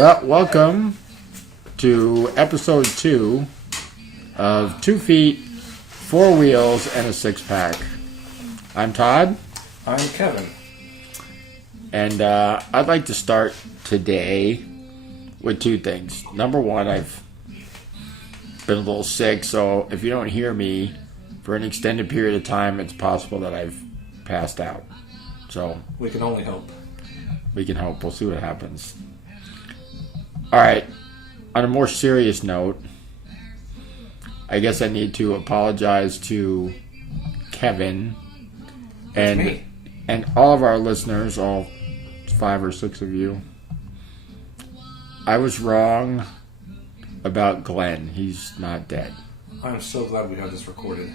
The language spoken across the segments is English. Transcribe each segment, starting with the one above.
Well, welcome to episode 2 of 2 Feet, 4 Wheels, and a 6-Pack. I'm Todd. I'm Kevin. And I'd like to start today with 2 things. Number 1, I've been a little sick, so if you don't hear me for an extended period of time, it's possible that I've passed out. So we can only hope. We can hope. We'll see what happens. All right. On a more serious note, I guess I need to apologize to Kevin and all of our listeners, all 5 or 6 of you. I was wrong about Glenn. He's not dead. I'm so glad we have this recorded.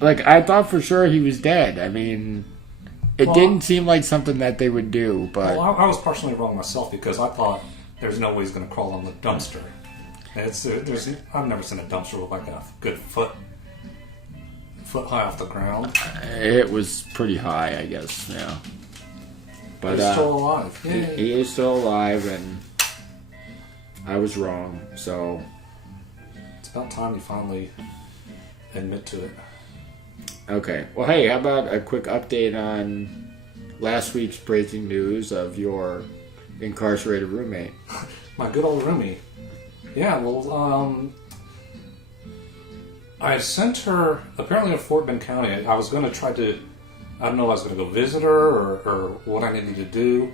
I thought for sure he was dead. I mean, it didn't seem like something that they would do, but... Well, I was partially wrong myself because I thought there's no way he's going to crawl on the dumpster. I've never seen a dumpster with like a good foot high off the ground. It was pretty high, I guess, yeah. But he's still alive. He is still alive, and I was wrong, so... It's about time you finally admit to it. Okay. Well, hey, how about a quick update on last week's breaking news of your incarcerated roommate? My good old roomie. Yeah, well, I sent her, apparently in Fort Bend County, I was going to try to, I don't know if I was going to go visit her or what I needed to do,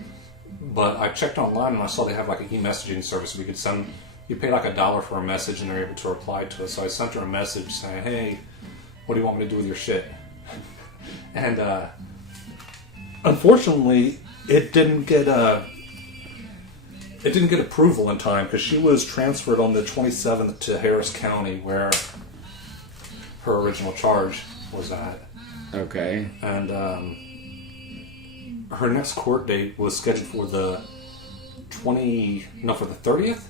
but I checked online and I saw they have like an e-messaging service we could send, you pay like $1 for a message and they're able to reply to us. So I sent her a message saying, hey, what do you want me to do with your shit? And unfortunately, it didn't get approval in time because she was transferred on the 27th to Harris County where her original charge was at. Okay. And her next court date was scheduled for the 30th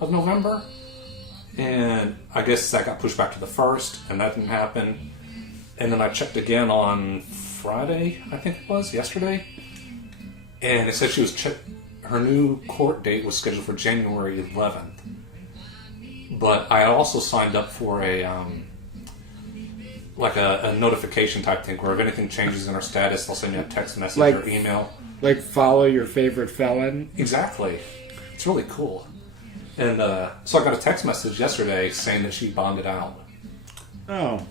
of November. And I guess that got pushed back to the 1st, and that didn't happen. And then I checked again on Friday, I think it was, yesterday. And it said her new court date was scheduled for January 11th. But I also signed up for a notification type thing where if anything changes in her status, they'll send me a text message or email. Like follow your favorite felon? Exactly. It's really cool. And so I got a text message yesterday saying that she bonded out. Oh.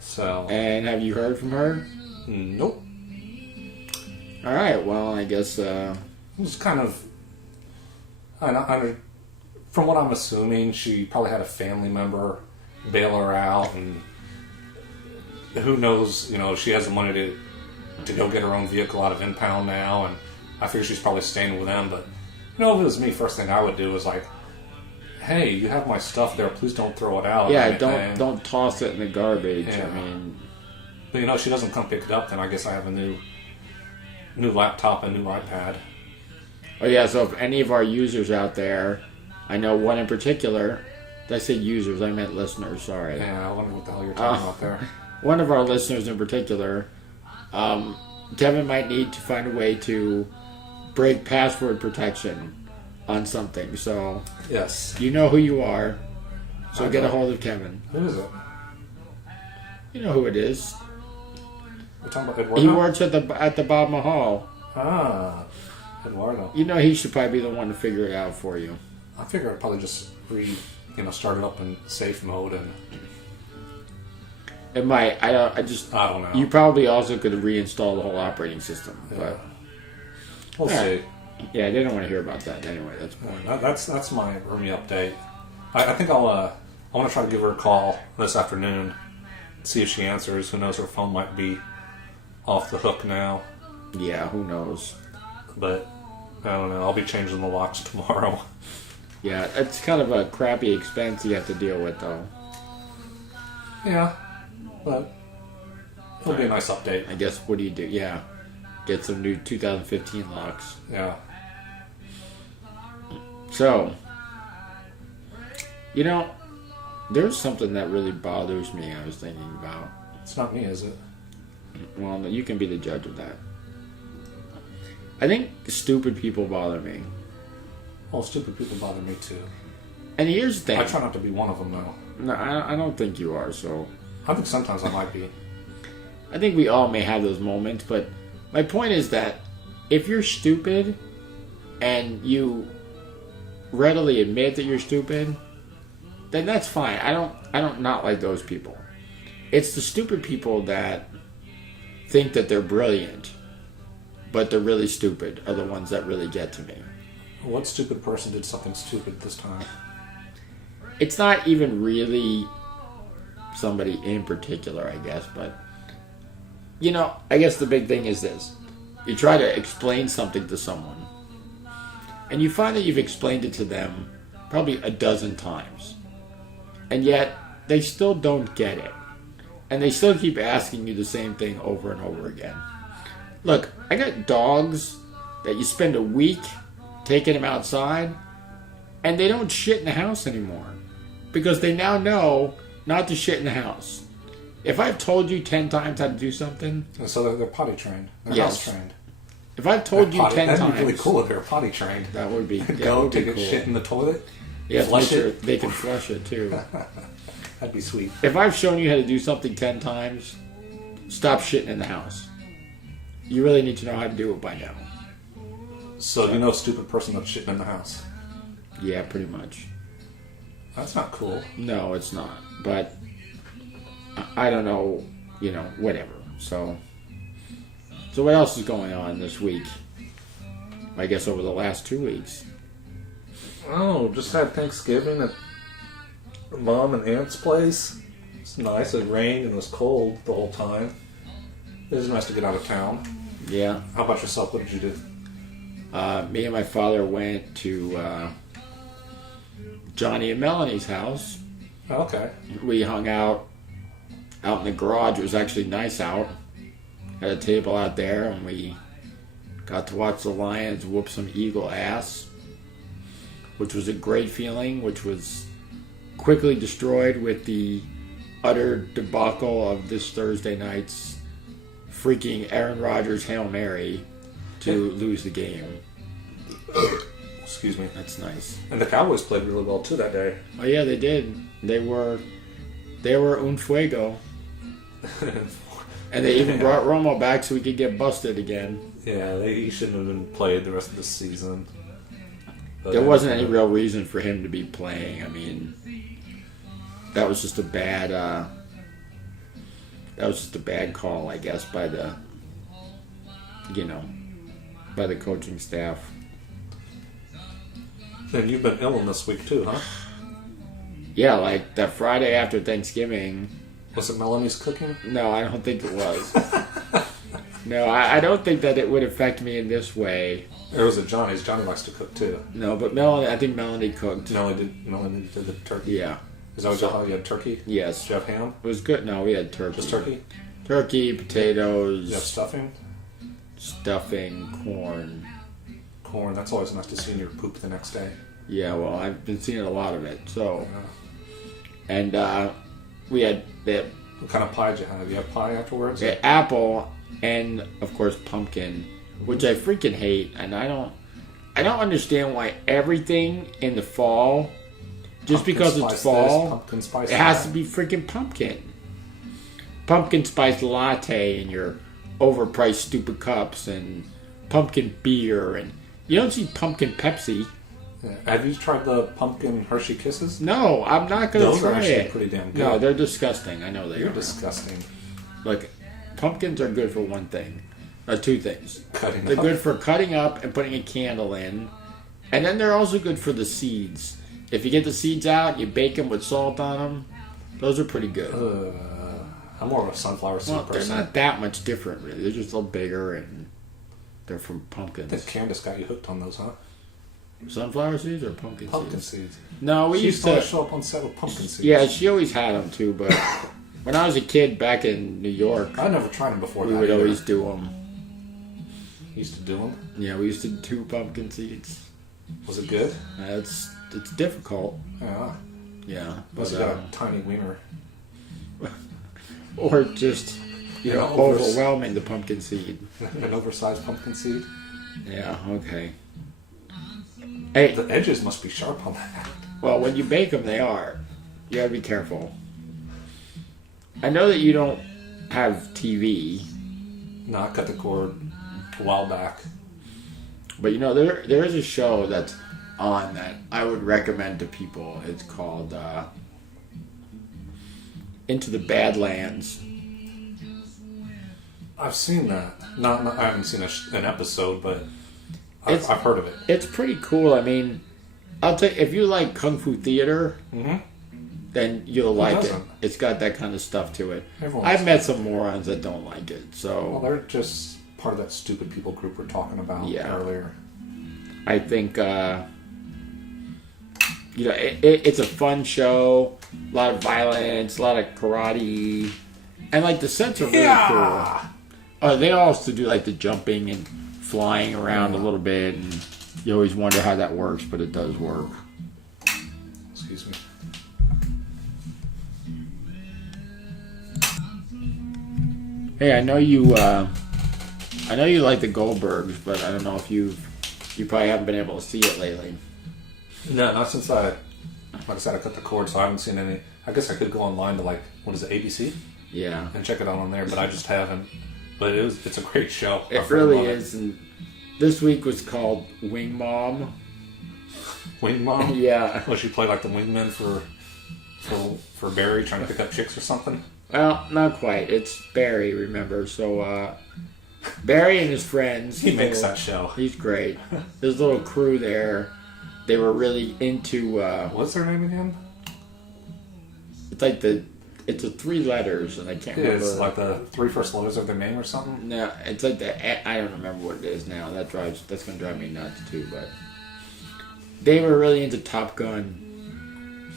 So. And have you heard from her? Nope. All right. Well, I guess it was kind of. From what I'm assuming, she probably had a family member bail her out, and who knows? You know, she has the money to go get her own vehicle out of impound now, and I figure she's probably staying with them. But you know, if it was me, first thing I would do is like, hey, you have my stuff there. Please don't throw it out. Yeah, don't toss it in the garbage. Yeah. I mean, but you know, if she doesn't come pick it up, then I guess I have a new laptop, a new iPad. Oh yeah, so if any of our users out there, I know one in particular. Did I say users? I meant listeners. Sorry. Yeah, I wonder what the hell you're talking about there. One of our listeners in particular, Kevin might need to find a way to break password protection on something. So yes, you know who you are. So get a hold of Kevin. Who is it? You know who it is. We're talking about Eduardo? He works at the Bob Mahal. Ah, Eduardo. You know he should probably be the one to figure it out for you. I figure I'd probably just start it up in safe mode and. It might. I don't know. You probably also could reinstall the whole operating system, but we'll see. Yeah, they don't want to hear about that anyway. That's point. That's my roomie update. I think I want to try to give her a call this afternoon, see if she answers. Who knows? Her phone might be off the hook now. Yeah, who knows? But I don't know. I'll be changing the locks tomorrow. Yeah, it's kind of a crappy expense you have to deal with, though. Yeah, but it'll be a nice update. I guess, what do you do? Yeah, get some new 2015 locks. Yeah. So, there's something that really bothers me I was thinking about. It's not me, is it? Well, you can be the judge of that. I think stupid people bother me. Oh, stupid people bother me too. And here's the thing. I try not to be one of them, though. No, I don't think you are, so... I think sometimes I might be. I think we all may have those moments, but my point is that if you're stupid and you readily admit that you're stupid, then that's fine. I don't not like those people. It's the stupid people that think that they're brilliant, but they're really stupid are the ones that really get to me. What stupid person did something stupid this time? It's not even really somebody in particular, I guess, but I guess the big thing is this. You try to explain something to someone, and you find that you've explained it to them probably a dozen times, and yet they still don't get it, and they still keep asking you the same thing over and over again. Look, I got dogs that you spend a week taking them outside, and they don't shit in the house anymore because they now know not to shit in the house. If I've told you 10 times how to do something... So they're potty trained. They're yes. house trained. If I've told you 10 times... That'd be really cool if they were potty trained. That would be Go would be take cool. a shit in the toilet. Yeah, flush sure it. they can flush it too. That'd be sweet. If I've shown you how to do something 10 times, stop shitting in the house. You really need to know how to do it by now. So you know a stupid person that's shitting in the house? Yeah, pretty much. That's not cool. No, it's not. But I don't know, whatever. So what else is going on this week? I guess over the last 2 weeks. Oh, just had Thanksgiving at Mom and Aunt's place. It's nice. It rained and was cold the whole time. It was nice to get out of town. Yeah. How about yourself? What did you do? Me and my father went to Johnny and Melanie's house. Okay. We hung out in the garage. It was actually nice out. Had a table out there, and we got to watch the Lions whoop some Eagle ass, which was a great feeling, which was quickly destroyed with the utter debacle of this Thursday night's freaking Aaron Rodgers Hail Mary to lose the game. Excuse me. That's nice. And the Cowboys played really well too that day. Oh yeah, they did. They were un fuego. And they even brought Romo back so he could get busted again. Yeah, he shouldn't have been played the rest of the season. But there wasn't any real reason for him to be playing. I mean, that was just a bad call, I guess, by the coaching staff. And you've been ill this week too, huh? Yeah, like that Friday after Thanksgiving. Was it Melanie's cooking? No, I don't think it was. No, I don't think that it would affect me in this way. Or was it Johnny's? Johnny likes to cook too. No, but I think Melanie cooked. Melanie did the turkey? Yeah. Is that how you had turkey? Yes. Did you have ham? It was good. No, we had turkey. Just turkey? Turkey, potatoes. Did you have stuffing? Stuffing, corn. Corn. That's always nice to see in your poop the next day. Yeah, well, I've been seeing a lot of it. So, yeah. And we had that. What kind of pie did you have? You have pie afterwards? Yeah, apple and of course pumpkin, which I freaking hate, and I don't understand why everything in the fall, just Pumpkin because it's fall, pumpkin spice it has to be freaking pumpkin. Pumpkin spice latte in your overpriced stupid cups, and pumpkin beer, and you don't see pumpkin Pepsi. Yeah. Have you tried the pumpkin Hershey Kisses? No, I'm not going to try Those are actually it. pretty damn good. No, they're disgusting. I know they They're are. disgusting. Look, pumpkins are good for one thing. Two things. They're up. good for cutting up and putting a candle in. And then they're also good for the seeds. If you get the seeds out, you bake them with salt on them. Those are pretty good. I'm more of a sunflower seed person. They're not that much different, really. They're just a little bigger, and they're from pumpkins. I think Candace got you hooked on those, huh? Sunflower seeds or pumpkin seeds? Pumpkin seeds. No, we she used to to show up on set with pumpkin seeds. Yeah, she always had them too. But when I was a kid back in New York, I never tried them before. we would always do them. You used to do them? Yeah, we used to do pumpkin seeds. Was it good? It's difficult. Yeah. Yeah, Unless you got a tiny wiener. Or just overwhelming the pumpkin seed. An oversized pumpkin seed. Yeah. Okay. Hey, The edges must be sharp on that. well, when you bake them, they are. You gotta be careful. I know that you don't have TV, No, I cut the cord a while back. but there is a show that's on that I would recommend to people. It's called Into the Badlands. I've seen that. Not I haven't seen an episode, but I've heard of it. It's pretty cool. I mean, I'll tell you, if you like Kung Fu theater, then you'll like it. doesn't? It's got that kind of stuff to it. Everyone I've does. met some morons that don't like it, Well, so they're just part of that stupid people group we're talking about earlier. I think it's a fun show. A lot of violence, a lot of karate, and like the sets are really cool. They also do like the jumping and flying around a little bit, and you always wonder how that works, but it does work. Excuse me. Hey, I know you like the Goldbergs, but I don't know if you probably haven't been able to see it lately. No, not since like I said, I cut the cord, so I haven't seen any. I guess I could go online to what is it, ABC? Yeah, And check it out on there, but I just haven't. But it's a great show. it really is. And this week was called Wing Mom. Wing Mom? Yeah. Well, she played like the wingman for Barry trying to pick up chicks or something. Well, not quite. It's Barry, remember? So Barry and his friends. He makes that show. He's great. His little crew there. They were really into. What's their name again? It's like it's a 3 letters, and I can't remember. It's like the 3 first letters of their name or something. No, it's like I don't remember what it is now. That's gonna drive me nuts too. But they were really into Top Gun,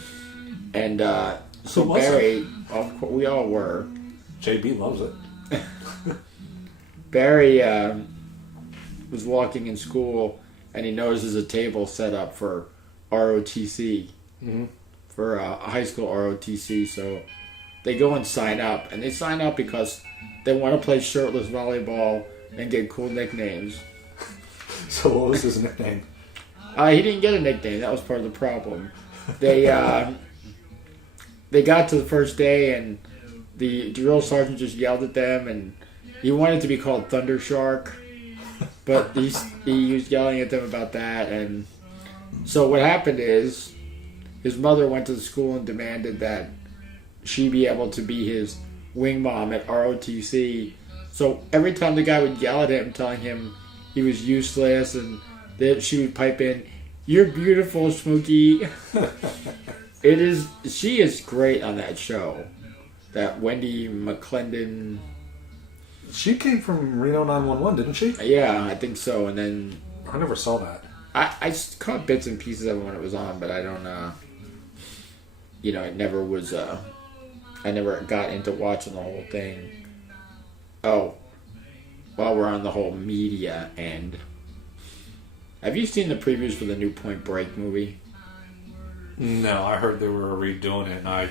and so Who was Barry, of course, we all were. JB loves it. Barry was walking in school, and he notices a table set up for ROTC, for high school ROTC. So they go and sign up, and they sign up because they want to play shirtless volleyball and get cool nicknames. So what was his nickname? He didn't get a nickname. That was part of the problem. They got to the first day, and the drill sergeant just yelled at them, and he wanted to be called Thunder Shark, but he was yelling at them about that. And so what happened is his mother went to the school and demanded that she be able to be his wing mom at ROTC. So every time the guy would yell at him, telling him he was useless, and that she would pipe in, "You're beautiful, Smokey." She is great on that show. That Wendy McClendon. She came from Reno 911, didn't she? Yeah, I think so. And then I never saw that. I caught bits and pieces of it when it was on, but I don't it never was I never got into watching the whole thing. Oh, while we're on the whole media end, have you seen the previews for the new Point Break movie? No, I heard they were redoing it, and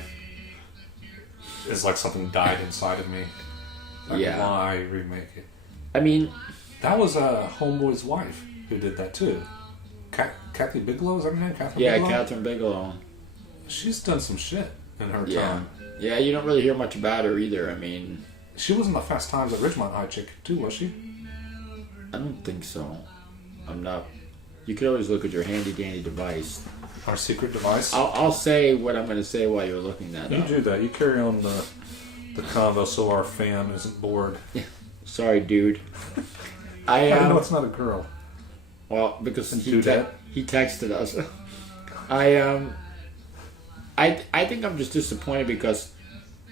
it's like something died inside of me. Like, Yeah. why remake it? I mean, That was Homeboy's wife who did that too. Kathy Bigelow, is that her name? yeah, Bigelow? Catherine Bigelow. She's done some shit in her Yeah. time. Yeah, you don't really hear much about her either. I mean, She was in the Fast Times at Ridgemont High chick too, was she? I don't think so. I'm not. You could always look at your handy dandy device. Our secret device. I'll say what I'm going to say while you're looking that You up. do that. You carry on the convo so our fan isn't bored. Sorry, dude. I know it's not a girl. Well, because he Dudette? he texted us. I think I'm just disappointed because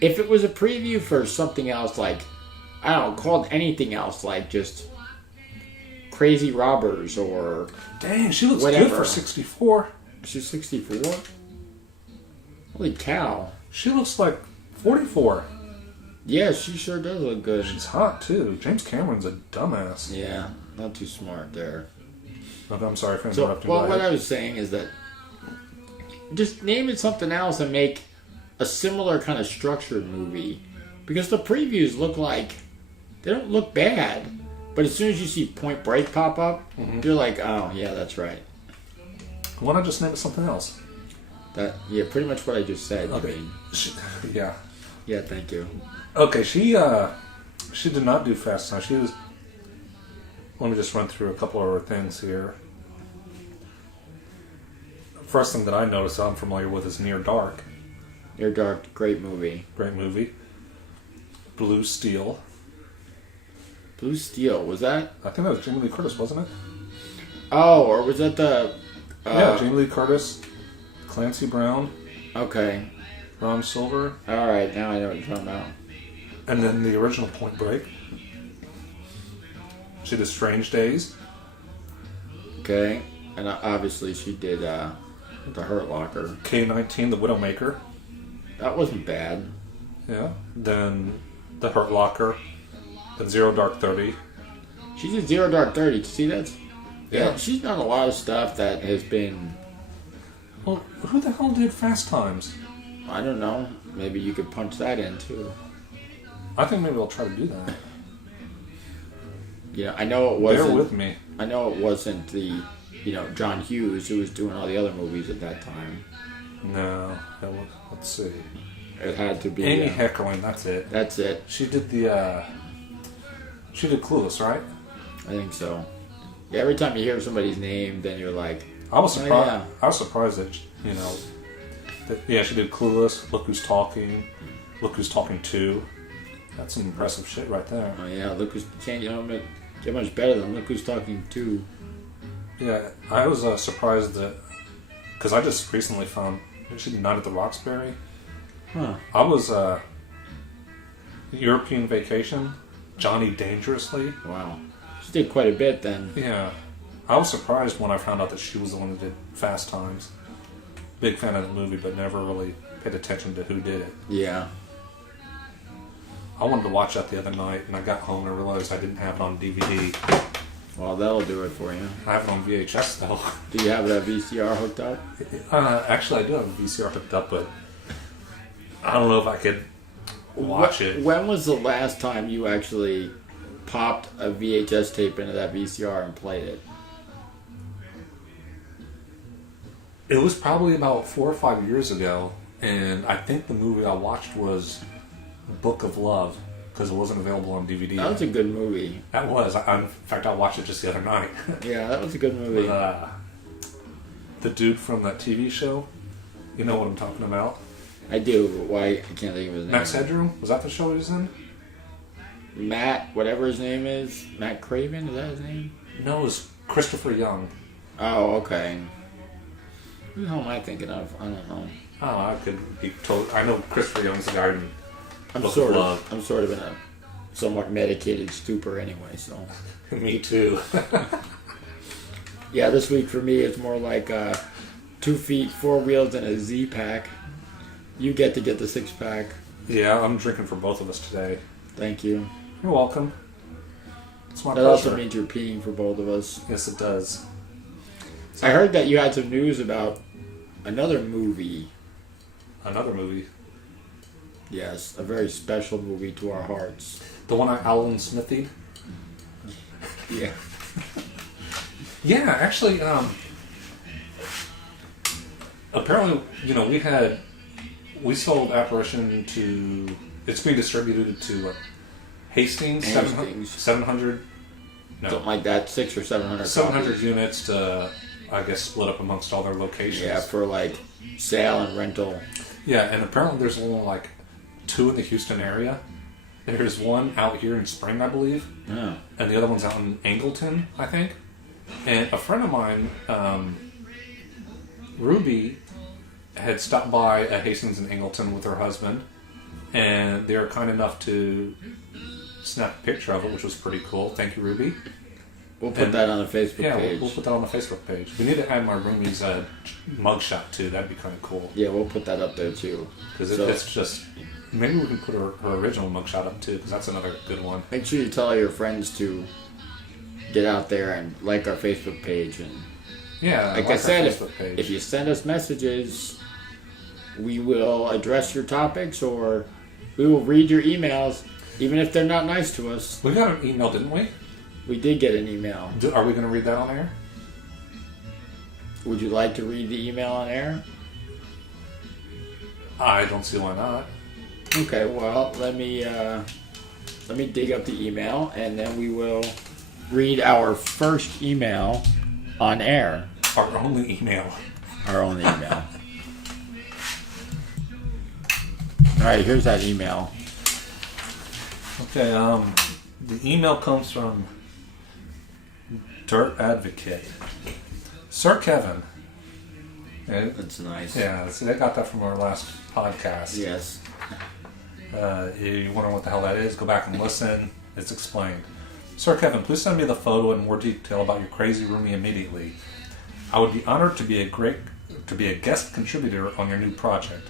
if it was a preview for something else, like, I don't know, called anything else, like just Crazy Robbers or Dang, she looks Whatever. good for 64. she's 64. Holy cow! She looks like 44. Yeah, she sure does look good. She's hot too. James Cameron's a dumbass. Yeah, not too smart there. Okay, I'm sorry for So, interrupting. well, Go what ahead. I was saying is that just name it something else and make a similar kind of structured movie, because the previews look like they don't look bad, but as soon as you see Point Break pop up, you're like, oh yeah, that's right. Why not just name it something else? Pretty much what I just said. Okay. Yeah. Yeah, thank you. Okay, she did not do Fast Times. She was. Let me just run through a couple of her things here. First thing that I noticed I'm familiar with is Near Dark. Near Dark, great movie. Great movie. Blue Steel. Blue Steel, was that? I think that was Jamie Lee Curtis, wasn't it? Oh, or was that the... yeah, Jamie Lee Curtis, Clancy Brown. Okay. Ron Silver. Alright, now I know what you're talking about. And then the original Point Break. She did Strange Days. Okay. And obviously she did The Hurt Locker. K-19, The Widowmaker. That wasn't bad. Yeah. Then The Hurt Locker. Then Zero Dark 30. She did Zero Dark 30. Did you see that? Yeah. She's done a lot of stuff that has been... Well, who the hell did Fast Times? I don't know. Maybe you could punch that in, too. I think maybe I'll try to do that. Yeah, I know it wasn't... Bear with me. I know it wasn't the, John Hughes who was doing all the other movies at that time. No. Let's see. It had to be... Amy Heckerling, that's it. That's it. She did She did Clueless, right? I think so. Yeah, every time you hear somebody's name, then you're like... I was surprised. Oh, yeah. I was surprised that, she did Clueless, Look Who's Talking, Look Who's Talking 2. That's some impressive shit right there. Oh, yeah, Look Who's... Can't get much better than Look Who's Talking 2. Yeah, I was surprised that... Because I just recently found... She did Night at the Roxbury. Huh. I was... European Vacation, Johnny Dangerously. Wow. She did quite a bit then. Yeah. I was surprised when I found out that she was the one who did Fast Times. Big fan of the movie, but never really paid attention to who did it. Yeah. I wanted to watch that the other night, and I got home and I realized I didn't have it on DVD. Well, that'll do it for you. I have it on VHS, though. Do you have that VCR hooked up? Actually, I do have a VCR hooked up, but I don't know if I could watch it. When was the last time you actually popped a VHS tape into that VCR and played it? It was probably about 4 or 5 years ago, and I think the movie I watched was Book of Love, because it wasn't available on DVD. That was a good movie. That was. In fact, I watched it just the other night. Yeah, that was a good movie. The dude from that TV show, you know what I'm talking about? I do, but why? I can't think of his name. Max Headroom? Was that the show he was in? Matt, whatever his name is. Matt Craven, is that his name? No, it was Christopher Young. Oh, okay. Who the hell am I thinking of? I don't know. Oh, I could be told. I know Christopher Young's the guy in I'm Book sort of Love. I'm sort of in a somewhat medicated stupor anyway, so. Me too. Yeah, this week for me it's more like 2 feet, 4 wheels, and a Z-pack. You get to get the 6-pack. Yeah, I'm drinking for both of us today. Thank you. You're welcome. It's my That pleasure. also means you're peeing for both of us. Yes, it does. I heard that you had some news about another movie. Another movie. Yes, a very special movie to our hearts. The one I Alan Smithy. Yeah. Yeah, actually, apparently, we sold Apparition to, it's being distributed to Hastings. 700, no. Something like that, 600 or 700 700 copies. units to, I guess, split up amongst all their locations. Yeah, for like sale and rental. Yeah, and apparently there's only like 2 in the Houston area. There's one out here in Spring, I believe. Yeah. And the other one's out in Angleton, I think. And a friend of mine, Ruby, had stopped by at Hastings and Angleton with her husband. And they were kind enough to snap a picture of it, which was pretty cool. Thank you, Ruby. We'll put that on the Facebook page. Yeah, we'll put that on the Facebook page. We need to add my roomie's mugshot, too. That'd be kind of cool. Yeah, we'll put that up there, too. Because it's just... Maybe we can put her original mugshot up, too, because that's another good one. Make sure you tell all your friends to get out there and like our Facebook page. And yeah, like I said, if you send us messages, we will address your topics or we will read your emails, even if they're not nice to us. We got an email, didn't we? We did get an email. Are we going to read that on air? Would you like to read the email on air? I don't see why not. Okay, well, let me dig up the email, and then we will read our first email on air. Our only email. Our only email. All right, here's that email. Okay, the email comes from Dirt Advocate. Sir Kevin. That's nice. Yeah, see, I got that from our last podcast. Yes. You wonder what the hell that is? Go back and listen. It's explained. Sir Kevin, please send me the photo in more detail about your crazy roomie immediately. I would be honored to be a guest contributor on your new project.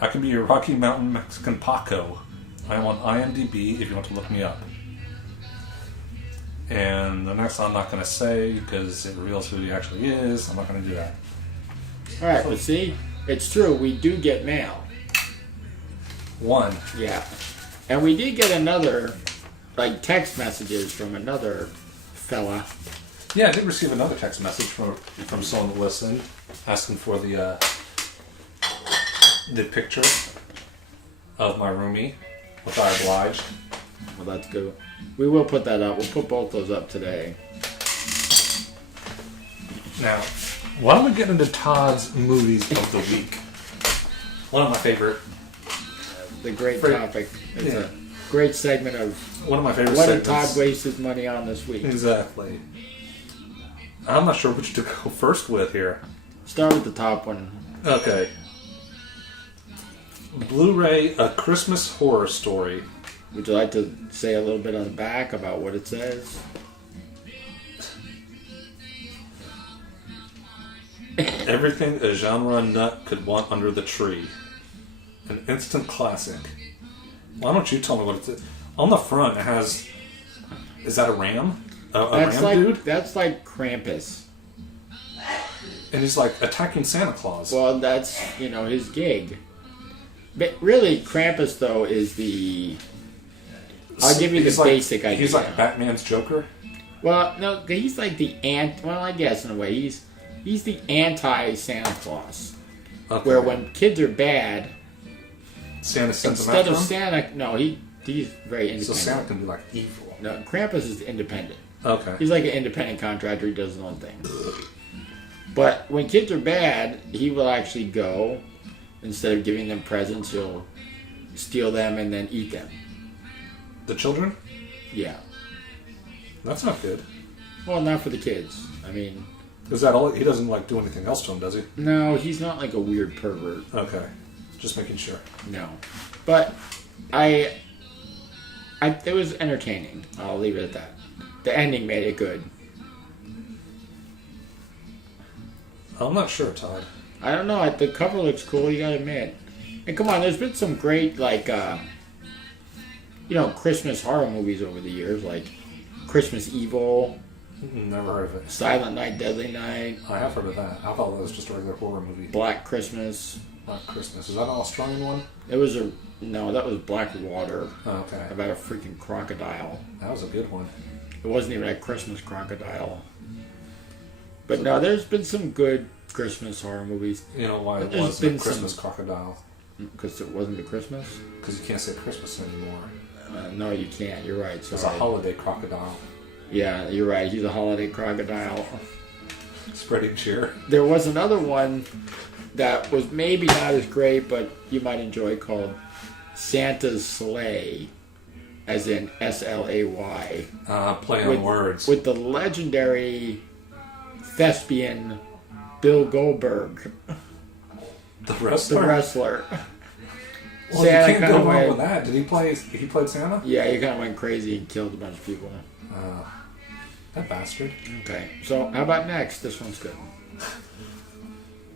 I can be your Rocky Mountain Mexican Paco. I am on IMDb if you want to look me up. And the next I'm not going to say because it reveals who he actually is. I'm not going to do that. All right, but see, it's true. We do get mail. One. Yeah. And we did get another, like, text messages from another fella. Yeah, I did receive another text message from someone that listened, asking for the picture of my roomie, which I obliged. Well, that's good. We will put that up. We'll put both those up today. Now, why don't we get into Todd's movies of the week? One of my favorite. The great topic. It's a great segment of one of my favorite what segments. did Todd waste his money on this week? Exactly. I'm not sure which to go first with here. Start with the top one. Okay. Blu-ray, A Christmas Horror Story. Would you like to say a little bit on the back about what it says? Everything a genre nut could want under the tree. An instant classic. Why don't you tell me what it is? On the front, it has... Is that a ram? That's ram like dude? That's like Krampus. And he's like attacking Santa Claus. Well, that's, his gig. But really, Krampus, though, is the... I'll give you the basic idea. He's like Batman's Joker? Well, no, he's like the well, I guess in a way. He's the anti-Santa Claus. Okay. Where when kids are bad... Santa sends instead them of after Santa... No, he's very independent. So Santa can be like evil. No, Krampus is independent. Okay. He's like an independent contractor. He does his own thing. But when kids are bad, he will actually go... Instead of giving them presents, he'll steal them and then eat them. The children? Yeah. That's not good. Well, not for the kids. I mean... Is that all? He doesn't like do anything else to them, does he? No, he's not like a weird pervert. Okay. Just making sure. No. But it was entertaining. I'll leave it at that. The ending made it good. I'm not sure, Todd. I don't know. The cover looks cool, you gotta admit. And come on, there's been some great, Christmas horror movies over the years, like Christmas Evil. Never heard of it. Silent Night, Deadly Night. I have heard of that. I thought that was just a regular horror movie. Black Christmas. Black Christmas. Is that an Australian one? That was Black Water. Oh, okay. About a freaking crocodile. That was a good one. It wasn't even a Christmas crocodile. But no, there's been some good Christmas horror movies. You know why it wasn't a Christmas crocodile? Because it wasn't a Christmas? Because you can't say Christmas anymore. No, you can't. You're right. Sorry. It's a holiday crocodile. Yeah, you're right. He's a holiday crocodile. Spreading cheer. There was another one that was maybe not as great, but you might enjoy, called Santa's Sleigh, as in S-L-A-Y. Play on words. With the legendary thespian Bill Goldberg. The wrestler? The wrestler. Well, Santa, you can't go wrong with that. Did he played Santa? Yeah, he kind of went crazy and killed a bunch of people. That bastard. Okay, so how about next? This one's good.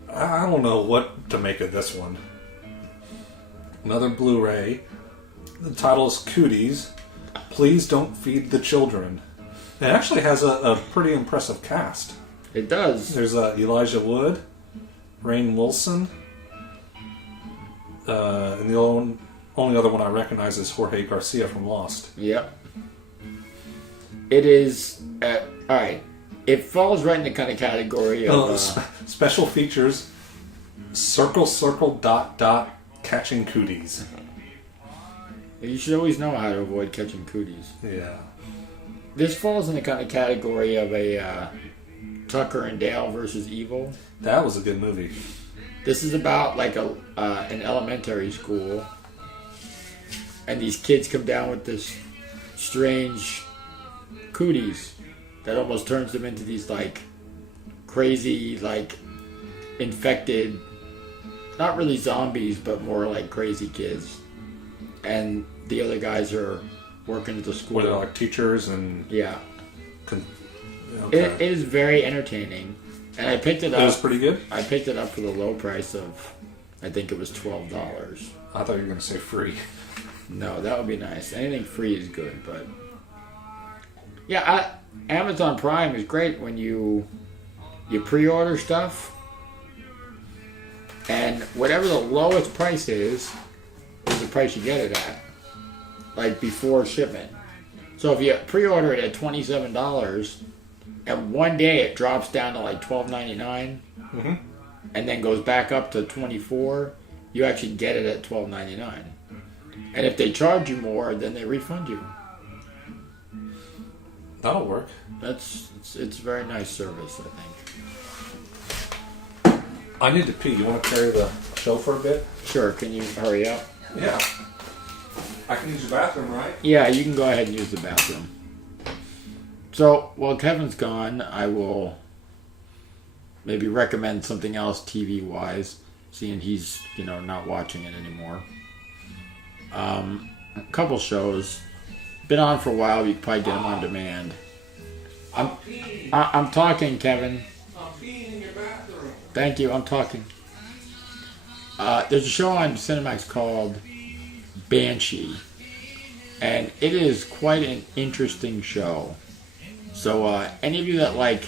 I don't know what to make of this one. Another Blu-ray. The title is Cooties. Please Don't Feed the Children. It actually has a pretty impressive cast. It does. There's Elijah Wood, Rainn Wilson, and the only other one I recognize is Jorge Garcia from Lost. Yep. It is... Alright. It falls right in the kind of category of special features: circle, circle, dot, dot, catching cooties. you should always know how to avoid catching cooties. Yeah. This falls in the kind of category of a Tucker and Dale versus Evil. That was a good movie. This is about like an elementary school, and these kids come down with this strange cooties that almost turns them into these like crazy, like infected, not really zombies, but more like crazy kids. And the other guys are working at the school. Were they like teachers and... Yeah. Okay. It is very entertaining. And I picked it up. It was pretty good? I picked it up for the low price of, I think it was $12. I thought you were going to say free. No, that would be nice. Anything free is good, but... Yeah, Amazon Prime is great when you pre-order stuff, and whatever the lowest price is the price you get it at, like before shipment. So if you pre-order it at $27, and one day it drops down to like $12.99, and then goes back up to $24, you actually get it at $12.99. And if they charge you more, then they refund you. That'll work. It's a very nice service, I think. I need to pee. You want to carry the show for a bit? Sure. Can you hurry up? Yeah. I can use your bathroom, right? Yeah, you can go ahead and use the bathroom. So, while Kevin's gone, I will maybe recommend something else TV-wise, seeing he's, not watching it anymore. A couple shows. Been on for a while, but you can probably get them on demand. I'm talking, Kevin. I'm peeing in your bathroom. Thank you, I'm talking. There's a show on Cinemax called Banshee, and it is quite an interesting show. So any of you that like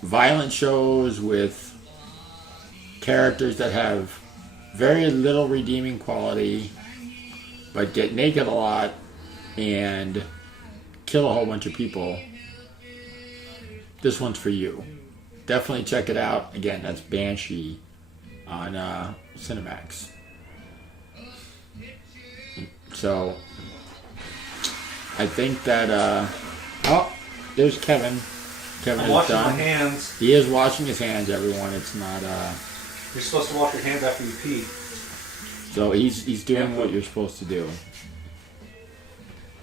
violent shows with characters that have very little redeeming quality but get naked a lot and kill a whole bunch of people, this one's for you. Definitely check it out. Again, that's Banshee on Cinemax. So I think that there's Kevin. Kevin I'm is washing done. my hands. He is washing his hands, everyone. It's not You're supposed to wash your hands after you pee. so he's doing what you're supposed to do.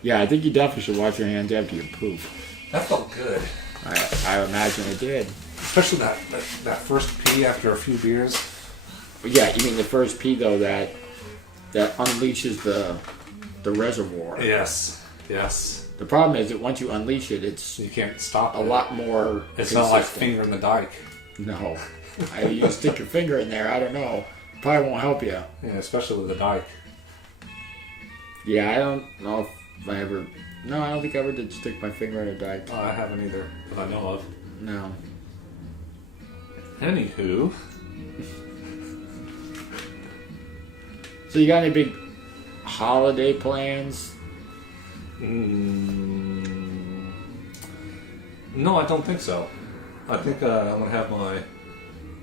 Yeah, I think you definitely should wash your hands after you poop. That felt good. I imagine it did. Especially that first pee after a few beers. But yeah, you mean the first pee though that unleashes the reservoir. Yes. The problem is that once you unleash it, it's You can't stop a it. lot more It's consistent. not like finger in the dike. No. You stick your finger in there, I don't know. Probably won't help you. Yeah, especially with the dike. Yeah, I don't know if I ever... No, I don't think I ever did stick my finger in a dike. Oh, I haven't either, that I know of. No. Anywho. So you got any big holiday plans? No, I don't think so. I think I'm going to have my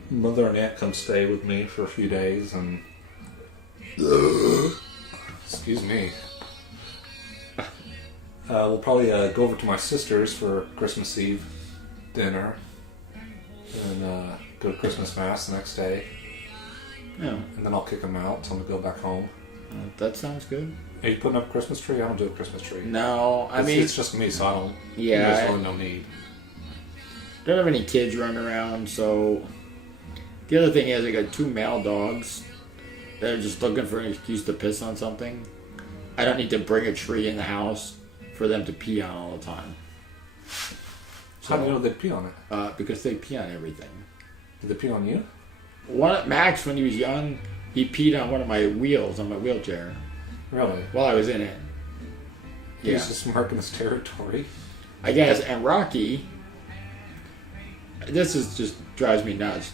mother and aunt come stay with me for a few days and... Excuse me. We'll probably go over to my sister's for Christmas Eve dinner and go to Christmas Mass the next day. Yeah. And then I'll kick them out, tell them to go back home. That sounds good. Are you putting up a Christmas tree? I don't do a Christmas tree. No, I mean... It's just me, so I don't... Yeah. There's really no need. Don't have any kids running around, so... The other thing is I got 2 male dogs that are just looking for an excuse to piss on something. I don't need to bring a tree in the house for them to pee on all the time. How do you know they pee on it? Because they pee on everything. Did they pee on you? Max, when he was young, he peed on one of my wheels on my wheelchair Really? while I was in it. He's just marking his territory. I guess. And Rocky, this is just drives me nuts.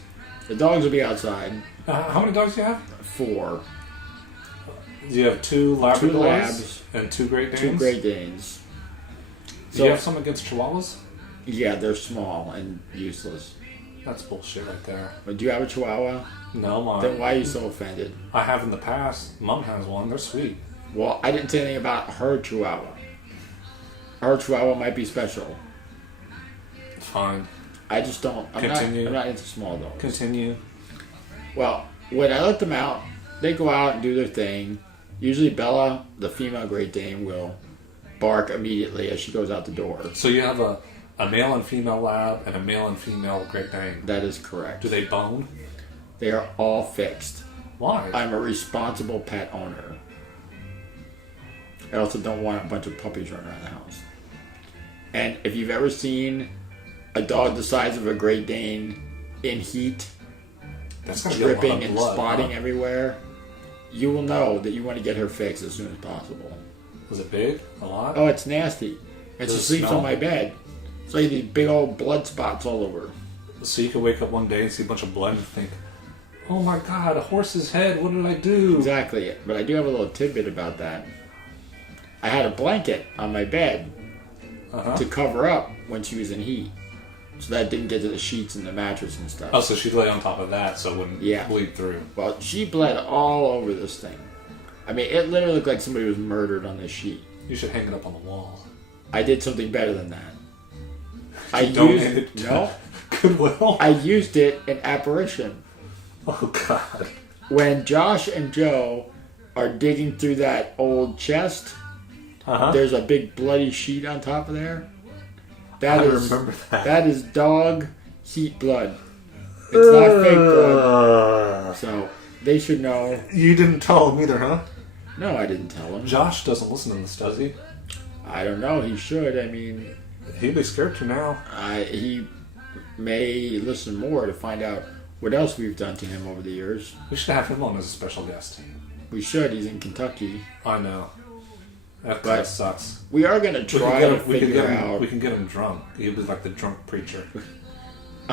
The dogs will be outside. How many dogs do you have? 4. Do you have 2 Labradors 2 labs and 2 Great Danes? 2 Great Danes. Do you have some against Chihuahuas? Yeah, they're small and useless. That's bullshit right there. But do you have a Chihuahua? No, Then why are you so offended? I have in the past. Mom has one. They're sweet. Well, I didn't say anything about her Chihuahua. Her Chihuahua might be special. Fine. I just don't. I'm not into small dogs. Continue. Well, when I let them out, they go out and do their thing. Usually Bella, the female Great Dane, will bark immediately as she goes out the door. So you have a male and female lab and a male and female Great Dane. That is correct. Do they bone? They are all fixed. Why? I'm a responsible pet owner. I also don't want a bunch of puppies running around the house. And if you've ever seen a dog the size of a Great Dane in heat, That's gonna be a lot dripping of and blood, spotting everywhere, you will know that you want to get her fixed as soon as possible. Was it big? A lot? Oh, it's nasty. And Does she it sleeps smell? on my bed. It's like these big old blood spots all over. So you could wake up one day and see a bunch of blood and think, oh my god, a horse's head, what did I do? Exactly. But I do have a little tidbit about that. I had a blanket on my bed to cover up when she was in heat. So that didn't get to the sheets and the mattress and stuff. Oh, so she'd lay on top of that so it wouldn't bleed through. Well, she bled all over this thing. I mean, it literally looked like somebody was murdered on this sheet. You should hang it up on the wall. I did something better than that. I used it in apparition. Oh, God. When Josh and Joe are digging through that old chest, there's a big bloody sheet on top of there. I remember that. That is dog heat blood. It's not fake blood. So they should know. You didn't tell him either, huh? No, I didn't tell him. Josh doesn't listen to this, does he? I don't know. He should. I mean, he'd be scared to now. He may listen more to find out what else we've done to him over the years. We should have him on as a special guest. We should. He's in Kentucky. I know. That kind of sucks. We are going to try to figure out. We can get him drunk. He'll be like the drunk preacher.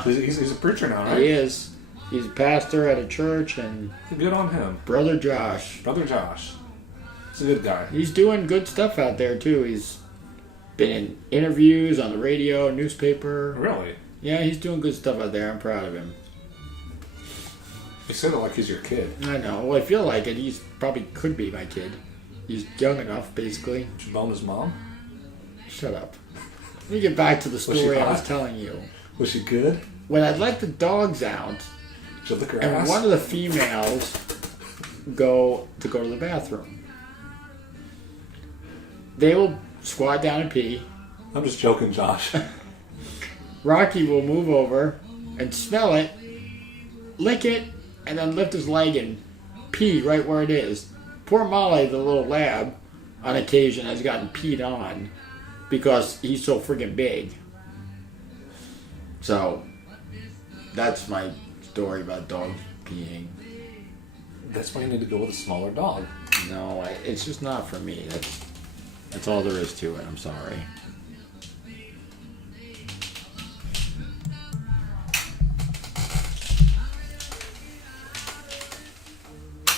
He's a preacher now, right? He is. He's a pastor at a church, and good on him. Brother Josh. He's a good guy. He's doing good stuff out there, too. He's been in interviews on the radio, newspaper. Really? Yeah, he's doing good stuff out there. I'm proud of him. You said it like he's your kid. I know. Well, I feel like it. He's probably could be my kid. He's young enough, basically. Did you bone his mom? Shut up. Let me get back to the story I was telling you. Was she good? When I let the dogs out, and one of the females go to the bathroom, they will squat down and pee. I'm just joking, Josh. Rocky will move over and smell it, lick it, and then lift his leg and pee right where it is. Poor Molly, the little lab, on occasion has gotten peed on because he's so friggin' big. So, that's my story about dogs peeing. That's why you need to go with a smaller dog. No, it's just not for me. That's all there is to it. I'm sorry.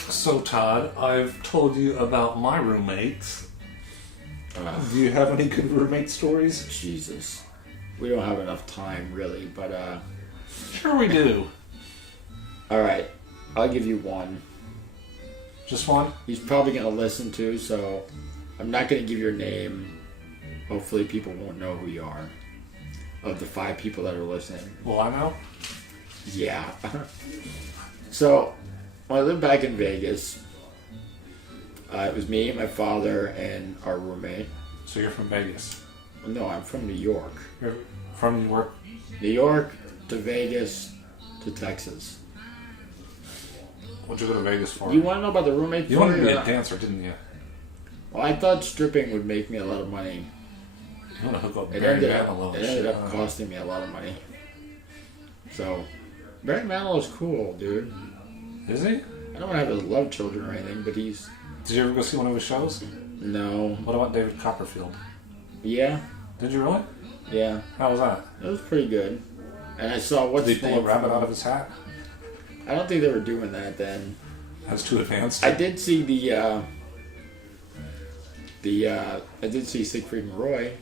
So, Todd, I've told you about my roommates. Do you have any good roommate stories? Jesus. We don't have enough time, really, but, Sure we do. Alright, I'll give you one. Just one? He's probably going to listen to, so I'm not going to give your name. Hopefully people won't know who you are. Of the 5 people that are listening. Will I know? Yeah. So, when I lived back in Vegas, it was me, my father, and our roommate. So you're from Vegas? No, I'm from New York. You're from New York? New York to Vegas to Texas. What'd you go to Vegas for? You want to know about the roommate? You wanted to be a dancer, didn't you? Well, I thought stripping would make me a lot of money. You want to hook up It Barry ended Manilow up costing me a lot of money. So, Barry Manilow is cool, dude. Is he? I don't have his love children or anything, but he's... Did you ever go see one of his shows? No. What about David Copperfield? Yeah. Did you really? Yeah. How was that? It was pretty good. And I saw what's Did he pull a rabbit out of his hat? I don't think they were doing that then. That's too advanced. I did see I did see Siegfried and Roy.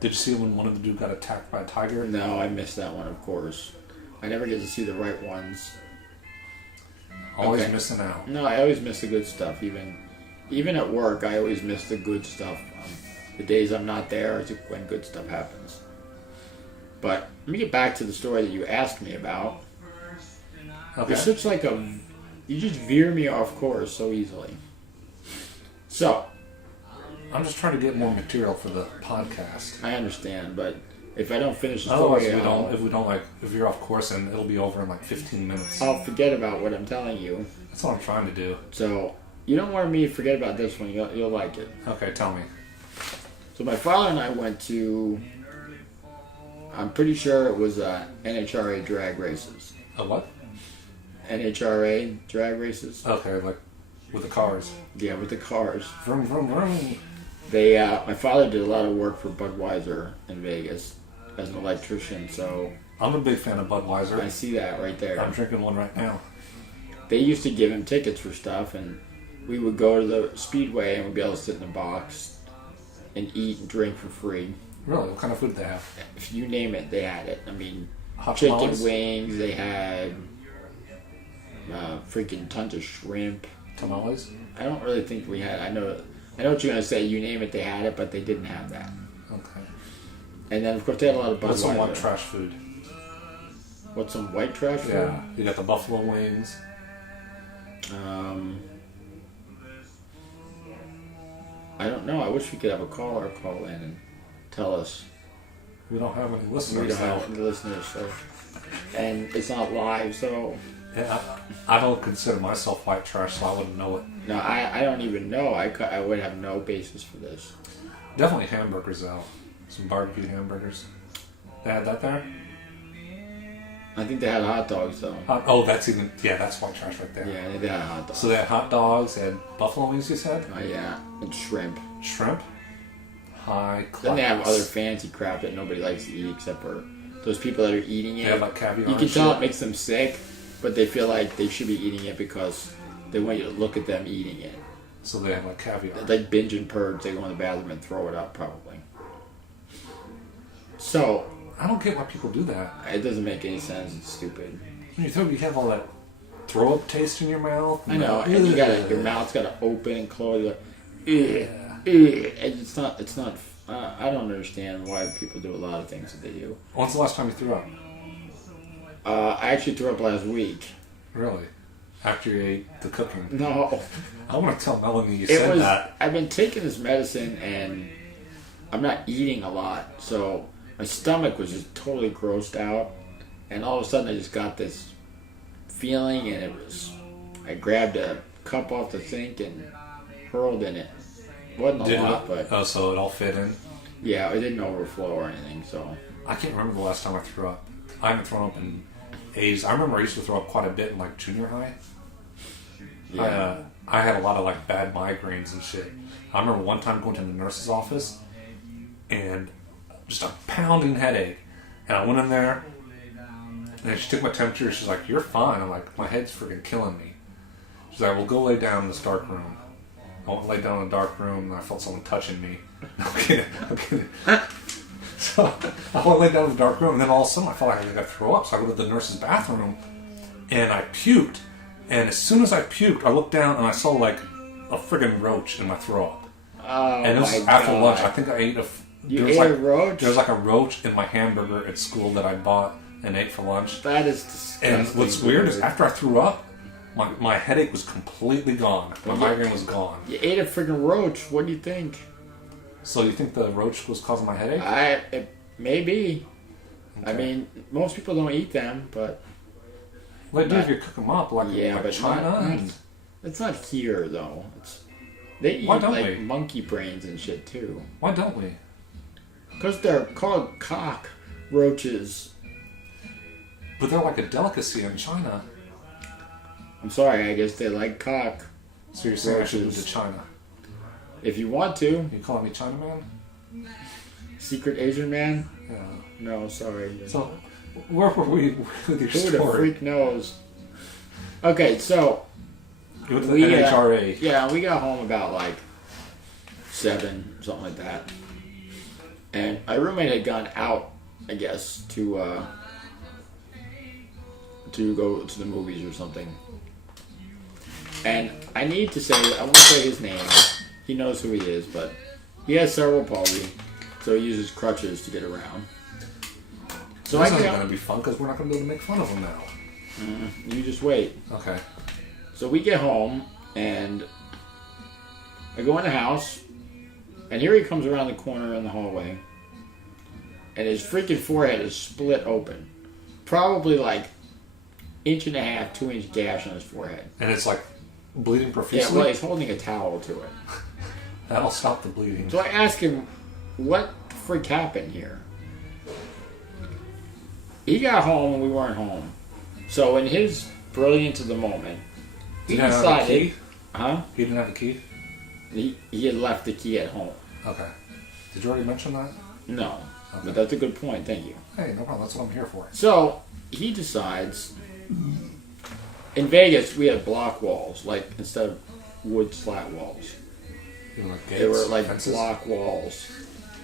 Did you see when one of the dudes got attacked by a tiger? No, I missed that one, of course. I never get to see the right ones. Always missing out. No, I always miss the good stuff. Even at work, I always miss the good stuff. The days I'm not there is when good stuff happens. But let me get back to the story that you asked me about. Okay. You're such like you just veer me off course so easily. So, I'm just trying to get more material for the podcast. I understand, but if I don't finish the story, if you're off course, and it'll be over in like 15 minutes. I'll forget about what I'm telling you. That's what I'm trying to do. So, you don't want me to forget about this one. You'll like it. Okay, tell me. So my father and I went to, I'm pretty sure it was NHRA drag races. A what? NHRA drag races. Okay, like with the cars. Yeah, with the cars. Vroom, vroom, vroom. My father did a lot of work for Budweiser in Vegas as an electrician, so... I'm a big fan of Budweiser. I see that right there. I'm drinking one right now. They used to give him tickets for stuff, and we would go to the Speedway and we'd be able to sit in the box and eat and drink for free. Really? What kind of food do they have? If you name it, they had it. I mean, Hot chicken tamales? wings, they had freaking tons of shrimp. Tamales? I don't really think we had. I know what you're going to say. You name it, they had it, but they didn't have that. Okay. And then, of course, they had a lot of Budweiser. What's some white trash food? What's some white trash food? Yeah. You got the buffalo wings. I don't know. I wish we could have a caller call in and tell us. We don't have any listeners. We don't have any listeners, so. And it's not live, so. Yeah, I don't consider myself white trash, so I wouldn't know it. No, I don't even know. I would have no basis for this. Definitely hamburgers, though. Some barbecue hamburgers. They had that there? I think they had hot dogs, though. That's white trash right there. Yeah, they had hot dogs. So they had hot dogs, they had buffalo wings, you said? Oh, yeah. And shrimp. Shrimp? High class. Then they have other fancy crap that nobody likes to eat except for those people that are eating it. They have like caviar. You can tell it makes them sick, but they feel like they should be eating it because they want you to look at them eating it. So they have like caviar. Like binge and purge. They go in the bathroom and throw it up, probably. So... I don't get why people do that. It doesn't make any sense. It's stupid. When you have all that throw up taste in your mouth. I know, and you your mouth's got to open and close. Like, it's not. I don't understand why people do a lot of things that they do. When's the last time you threw up? I actually threw up last week. Really? After you ate the cooking? No. I want to tell Melanie you said that. I've been taking this medicine and I'm not eating a lot, so my stomach was just totally grossed out, and all of a sudden I just got this feeling, and I grabbed a cup off the sink and hurled in it. It wasn't a lot, but... so it all fit in? Yeah, it didn't overflow or anything, so... I can't remember the last time I threw up. I haven't thrown up in ages. I remember I used to throw up quite a bit in like junior high. Yeah. I had a lot of like bad migraines and shit. I remember one time going to the nurse's office and just a pounding headache. And I went in there and she took my temperature. She's like, "You're fine." I'm like, "My head's freaking killing me." She's like, "Well, go lay down in this dark room." I went and lay down in a dark room and I felt someone touching me. I'm kidding. So I went and lay down in the dark room, and then all of a sudden I felt like I was going to throw up. So I go to the nurse's bathroom and I puked. And as soon as I puked, I looked down and I saw like a friggin' roach in my throat. Oh, and it was after lunch. I think I ate a roach? There was like a roach in my hamburger at school that I bought and ate for lunch. That is disgusting. And what's weird is after I threw up, my headache was completely gone. My migraine was gone. You ate a friggin' roach. What do you think? So you think the roach was causing my headache? Maybe. Okay. I mean, most people don't eat them, but... Well, if you cook them up like China. It's not here, though. They eat like monkey brains and shit, too. Why don't we? Because they're called cockroaches. But they're like a delicacy in China. I'm sorry, I guess they like cock. So you're saying I should move to China? If you want to. You calling me Chinaman? Secret Asian man? Yeah. No, sorry. So, where were we with your story? Who the freak knows? Okay, so... You went to the NHRA. Yeah, we got home about like 7, something like that. And my roommate had gone out, I guess, to go to the movies or something. And I need to say, I won't say his name. He knows who he is, but he has cerebral palsy, so he uses crutches to get around. So this isn't going to be fun because we're not going to be able to make fun of him now. You just wait. Okay. So we get home, and I go in the house, and here he comes around the corner in the hallway, and his freaking forehead is split open. Probably like 1.5 to 2 inch gash on his forehead. And it's like bleeding profusely? Yeah, well, he's holding a towel to it. That'll stop the bleeding. So I ask him, what the freak happened here? He got home and we weren't home. So in his brilliance of the moment, he decided... Have a key? Huh? He didn't have a key? He had left the key at home. Okay. Did you already mention that? No. Okay. But that's a good point, thank you. Hey, no problem. That's what I'm here for. So, he decides... In Vegas, we had block walls, like, instead of wood slat walls. They were like fences? Block walls.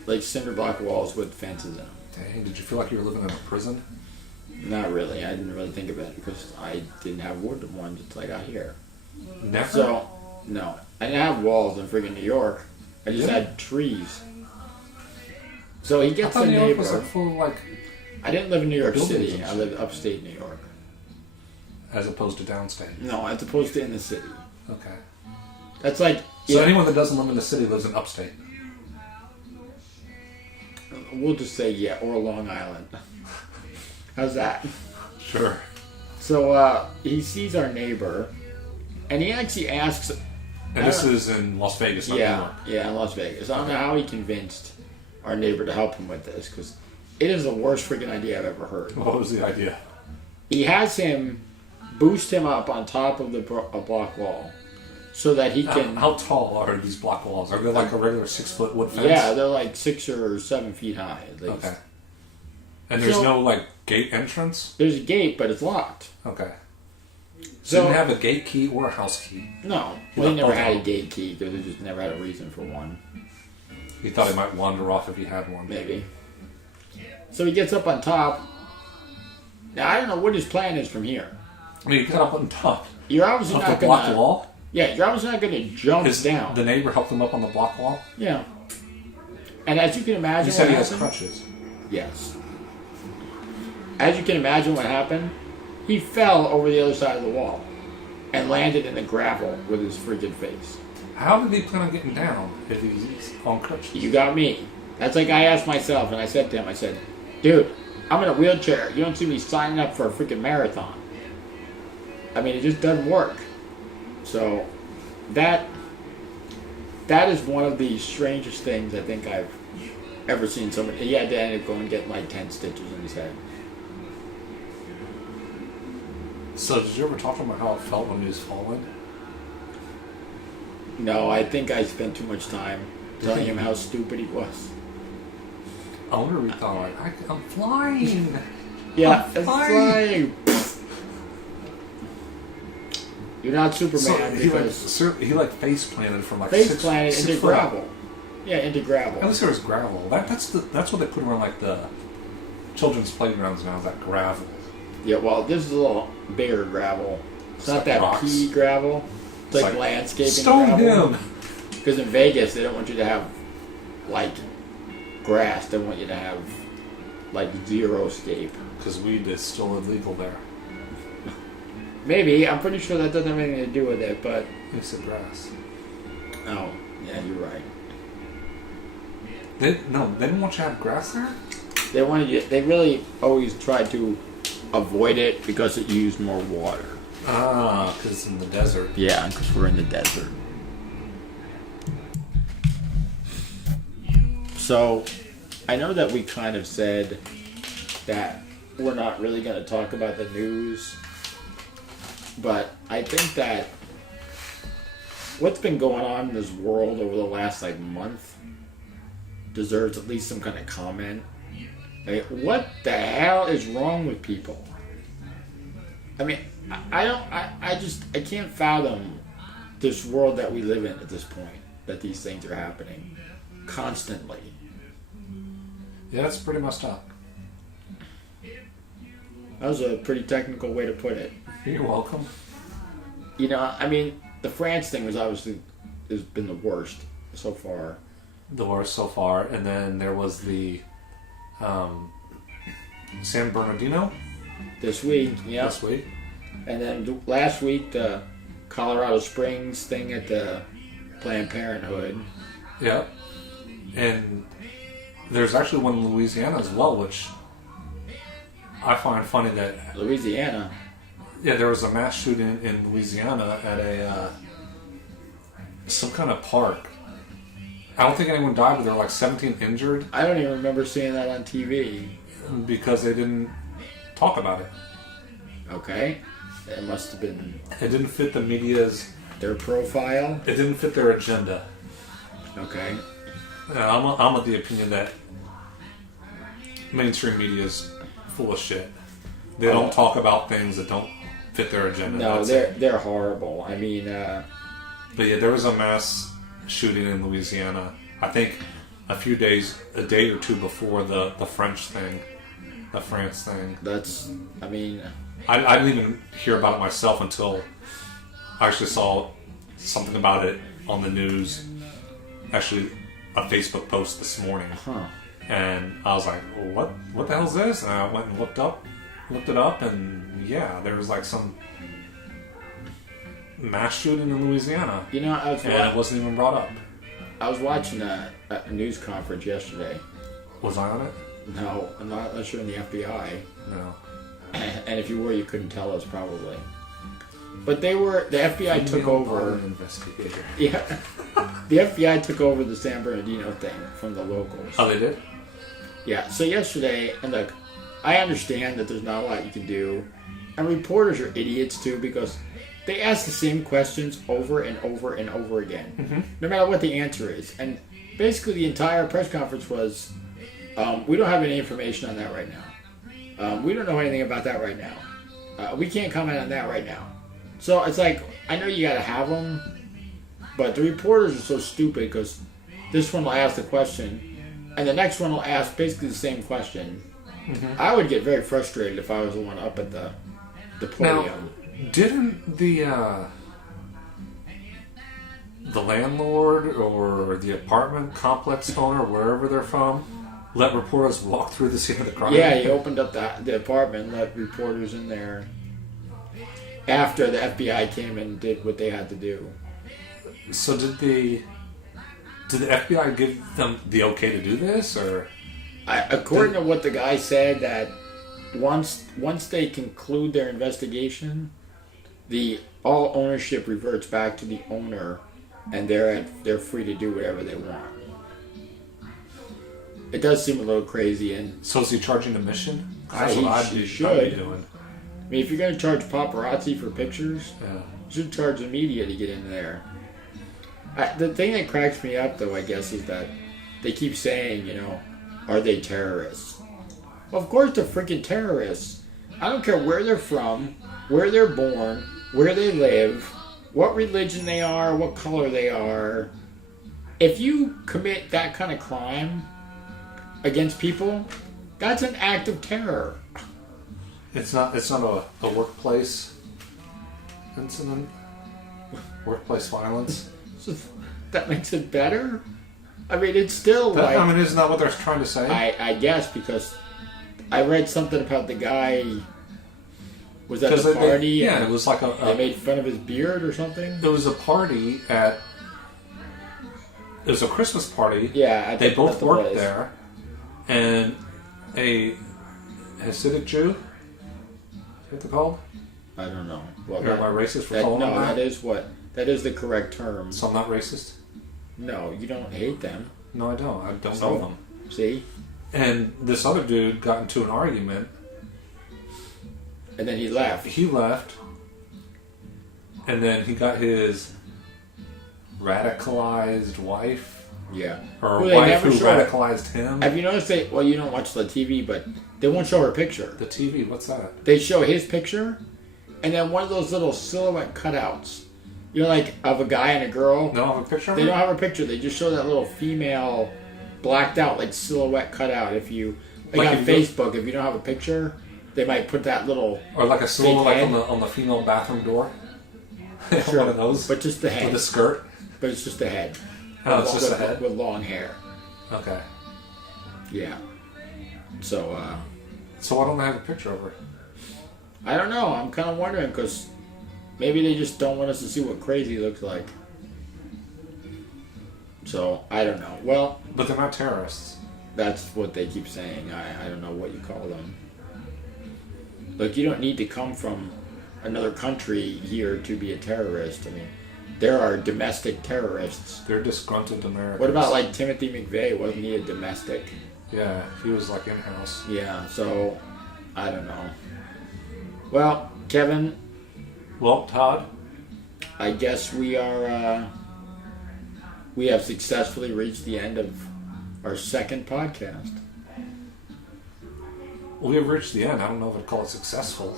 Like cinder block walls with fences in them. Dang, did you feel like you were living in a prison? Not really. I didn't really think of it because I didn't have wood ones until I got here. Never? So, no. I didn't have walls in freaking New York. I just had trees. So he gets the neighbor. New York was full of, like, I didn't live in New York City. I lived upstate New York. As opposed to downstate? No, as opposed to in the city. Okay. That's like... So anyone that doesn't live in the city lives in upstate? We'll just say, yeah, or Long Island. How's that? Sure. So he sees our neighbor, and he actually asks... And this is in Las Vegas, not New York? Yeah, in Las Vegas. I don't know how he convinced our neighbor to help him with this, because it is the worst freaking idea I've ever heard. What was the idea? He has him boost him up on top of a block wall, so that he can... How tall are these block walls? Are they like a regular 6-foot wood fence? Yeah, they're like 6 or 7 feet high at least. Okay. And there's no like gate entrance? There's a gate, but it's locked. Okay. So didn't have a gate key or a house key? No. Well, he never had a gate key because he just never had a reason for one. He thought he might wander off if he had one. Maybe. So he gets up on top. Now, I don't know what his plan is from here. I mean, he got up on top. You're obviously not going to... block wall? Yeah, you're obviously not going to jump down. The neighbor helped him up on the block wall? Yeah. And as you can imagine... You said he has crutches. Yes. As you can imagine what happened, he fell over the other side of the wall and landed in the gravel with his freaking face. How did he plan on getting down if he's on crutches? You got me. That's like I asked myself, and I said to him, I said, dude, I'm in a wheelchair. You don't see me signing up for a freaking marathon. I mean, it just doesn't work. So, that is one of the strangest things I think I've ever seen somebody. He had to end up going and getting like 10 stitches in his head. So, did you ever talk to him about how it felt when he was falling? No, I think I spent too much time telling him how stupid he was. I wonder if he thought, like, I'm flying! Yeah, I'm flying! You're not Superman because... He face planted from like face planted into gravel. Out. Yeah, into gravel. At least there was gravel. That's what they put around like the children's playgrounds now, is that gravel. Yeah, well, this is a little bigger gravel. It's not that rocks. pea gravel. It's like landscaping stone gravel. him! Because in Vegas, they don't want you to have, like, grass. They want you to have, like, zero scape. Because weed is still illegal there. Maybe. I'm pretty sure that doesn't have anything to do with it, but... They said grass. Oh, yeah, you're right. They didn't want you to have grass there? They really always tried to avoid it because it used more water. Ah, because it's in the desert. Yeah, because we're in the desert. So, I know that we kind of said that we're not really going to talk about the news, but I think that what's been going on in this world over the last, like, month deserves at least some kind of comment. Like, what the hell is wrong with people? I mean, I can't fathom this world that we live in at this point, that these things are happening constantly. Yeah, it's pretty messed up. That was a pretty technical way to put it. You're welcome. You know, I mean, the France thing has been the worst so far. The worst so far. And then there was the San Bernardino. This week, yeah. This week. And then last week, the Colorado Springs thing at the Planned Parenthood. Yep. And there's actually one in Louisiana as well, which I find funny that... Louisiana? Yeah, there was a mass shooting in Louisiana at a some kind of park. I don't think anyone died, but there were like 17 injured. I don't even remember seeing that on TV. Because they didn't talk about it. Okay. It must have been... It didn't fit the media's... Their profile? It didn't fit their agenda. Okay. I'm of the opinion that mainstream media is full of shit. They don't talk about things that don't fit their agenda. No, they're horrible. I mean... But yeah, there was a mass shooting in Louisiana. I think a day or two before the French thing, the France thing. That's... I mean... I didn't even hear about it myself until I actually saw something about it on the news. Actually, a Facebook post this morning. Huh. And I was like, well, what the hell is this? And I went and looked it up, and yeah, there was like some mass shooting in Louisiana. You know, it wasn't even brought up. I was watching a news conference yesterday. Was I on it? No, I'm not unless you're in the FBI. No. And if you were, you couldn't tell us probably. But the FBI took over. Investigator. Yeah. The FBI took over the San Bernardino thing from the locals. Oh, they did? Yeah. So yesterday, and look, I understand that there's not a lot you can do. And reporters are idiots too because they ask the same questions over and over and over again. Mm-hmm. No matter what the answer is. And basically the entire press conference was, we don't have any information on that right now. We don't know anything about that right now. We can't comment on that right now. So it's like, I know you gotta have them, but the reporters are so stupid because this one will ask the question, and the next one will ask basically the same question. Mm-hmm. I would get very frustrated if I was the one up at the podium. Now, didn't the landlord or the apartment complex owner, wherever they're from, let reporters walk through the scene of the crime? Yeah, he opened up the apartment and let reporters in there after the FBI came and did what they had to do. So did the FBI give them the okay to do this, or? According to what the guy said, that once they conclude their investigation, all ownership reverts back to the owner, and they're free to do whatever they want. It does seem a little crazy, and so is he charging admission? That's what I'd be doing. I mean, if you're going to charge paparazzi for pictures, you should charge the media to get in there. The thing that cracks me up, though, I guess, is that they keep saying, are they terrorists? Well, of course they're freaking terrorists. I don't care where they're from, where they're born, where they live, what religion they are, what color they are. If you commit that kind of crime against people, that's an act of terror. It's not a workplace incident? Workplace violence? So that makes it better? I mean, it's still isn't that what they're trying to say? I guess, because I read something about the guy was at the party. It was like they made fun of his beard or something. There was a party it was a Christmas party. Yeah, they both worked there, and a Hasidic Jew. Is that what they're called? I don't know. Well, am I racist for calling them that? That is the correct term. So I'm not racist? No, you don't hate them. No, I don't. I don't know them. See? And this other dude got into an argument. And then he left. He left. And then he got his radicalized wife. Yeah. Or a wife who radicalized him. Have you noticed you don't watch the TV, but they won't show her picture. The TV? What's that? They show his picture, and then one of those little silhouette cutouts. Like of a guy and a girl. They don't have a picture of her? They don't have a picture. They just show that little female blacked out, like silhouette cut out. If you Like on if you- Facebook, if you don't have a picture, they might put that little Or like a silhouette like head. on the female bathroom door. Sure, One of those. but just the head. With a skirt. But it's just a head. Oh, it's just a head? with long hair. Okay. Yeah. So So why don't I have a picture of her? I don't know. I'm kind of wondering because maybe they just don't want us to see what crazy looks like. So I don't know. Well, But they're not terrorists. that's what they keep saying. I don't know what you call them. Look, you don't need to come from another country here to be a terrorist. I mean, there are domestic terrorists. They're disgruntled Americans. What about like Timothy McVeigh? Wasn't he a domestic? Yeah, he was like in-house. Yeah, so I don't know. Well, Kevin, Well, Todd, I guess we have successfully reached the end of our second podcast. we have reached the end. I don't know if I'd call it successful.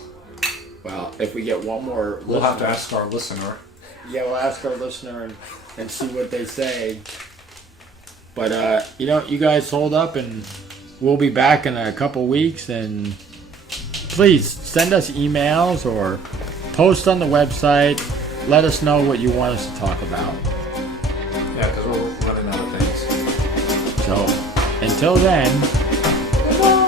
Well, if we get one more We'll have to listener- ask our listener. Yeah, we'll ask our listener and see what they say. But, you guys hold up and we'll be back in a couple weeks. And please send us emails or post on the website. Let us know what you want us to talk about. Yeah, because we're running out of things. So, until then, goodbye.